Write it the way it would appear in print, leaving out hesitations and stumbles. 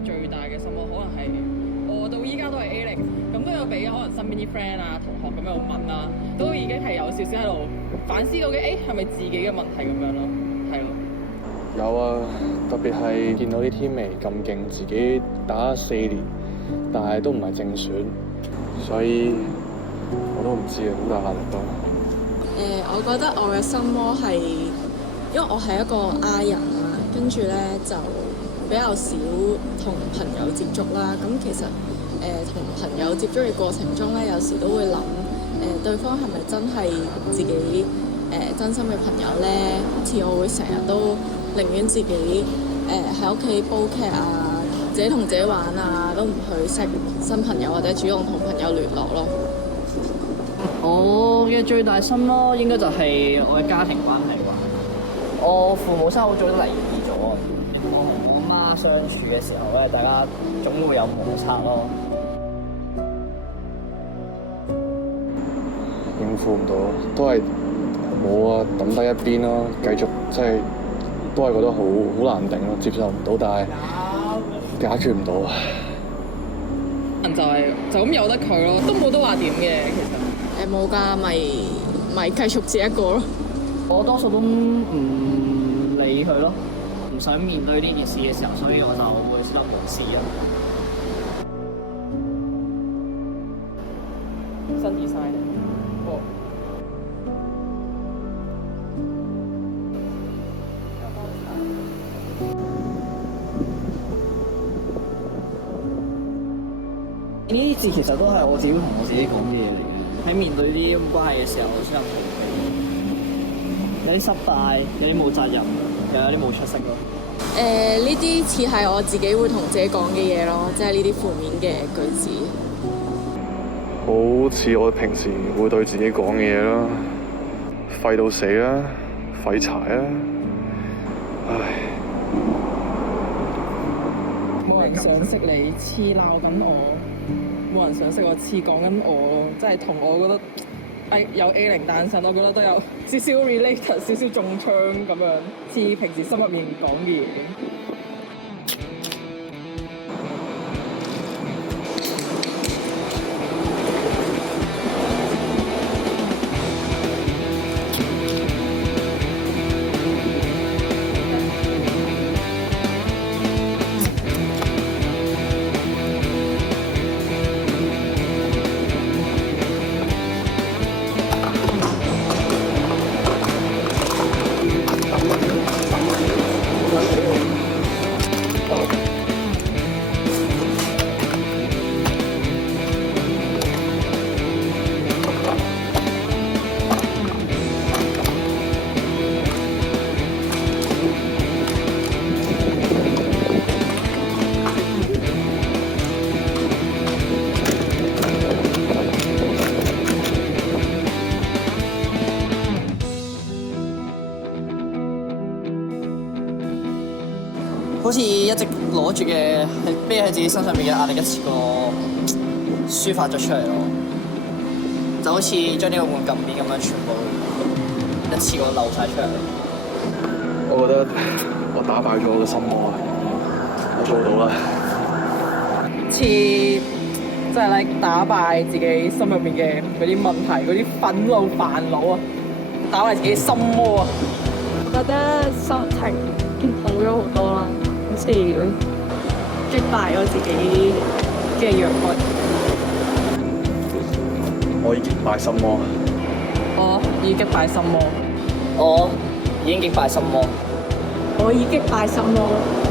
己最大嘅心魔，可能係我到依家都係 A0，咁都有俾可能身邊啲 friend 啊、同學咁樣問啦，都已經係有少少喺度反思到嘅，係咪自己嘅問題咁樣咯？係咯。有啊，特別係見到啲天微咁勁，自己打4年，但係都唔係正選，所以我都唔知啊，好大壓力都。我覺得我嘅心魔係，因為我係一個 I 人啦，跟住咧就比較少同朋友接觸啦。咁其實同朋友接觸嘅過程中咧，有時都會諗對方係咪真係自己真心嘅朋友咧？好似我會成日都寧願自己喺屋企煲劇啊，自己同自己玩啊，都唔去識新朋友或者主動同朋友聯絡咯。我嘅最大心魔應該就係我嘅家庭關係啩。我父母真係好早都離異咗，我同我媽相處嘅時候咧，大家總會有摩擦咯。應付唔到，都係冇啊，抌低一邊咯，繼續即係都係覺得好難頂咯，接受唔到，但係解決唔到啊。就咁由得佢咯，都冇得話點嘅其實。冇㗎，咪繼續自己一個咯。我多數都唔理佢咯，唔想面對呢件事嘅時候，所以我就會識得無視咯。新 design 哦。呢啲字其實都係我自己同我自己講嘅嘢嚟嘅。喺面對呢啲咁關係嘅時候，先有逃避，有啲失敗，有啲冇責任，又有啲冇出息咯。呢啲似係我自己會同自己講嘅嘢咯，即係呢啲負面嘅句子。好似我平時會對自己講嘅嘢啦，廢到死啦，廢柴啦，唉。冇人想識你，黐鬧緊我。冇人想識我，似講緊我咯，即係同我覺得有 A0 單身，我覺得都有少少 related， 少少中槍咁樣，似平時心入面講嘅嘢。好似一直攞住嘅係孭喺自己身上面嘅壓力，一次過抒發咗出嚟咯，就好似將呢個換撳面咁樣，全部一次過流晒出嚟。我覺得我打敗咗我嘅心魔啊！我做到啦！似即係打敗自己心入面嘅嗰啲問題、嗰啲憤怒、煩惱啊，打敗自己心魔啊！我覺得心情好咗好多啦，好似擊敗咗自己嘅弱項。我已擊敗心魔。我已擊敗心魔。我已經擊敗心魔。我已擊敗心魔。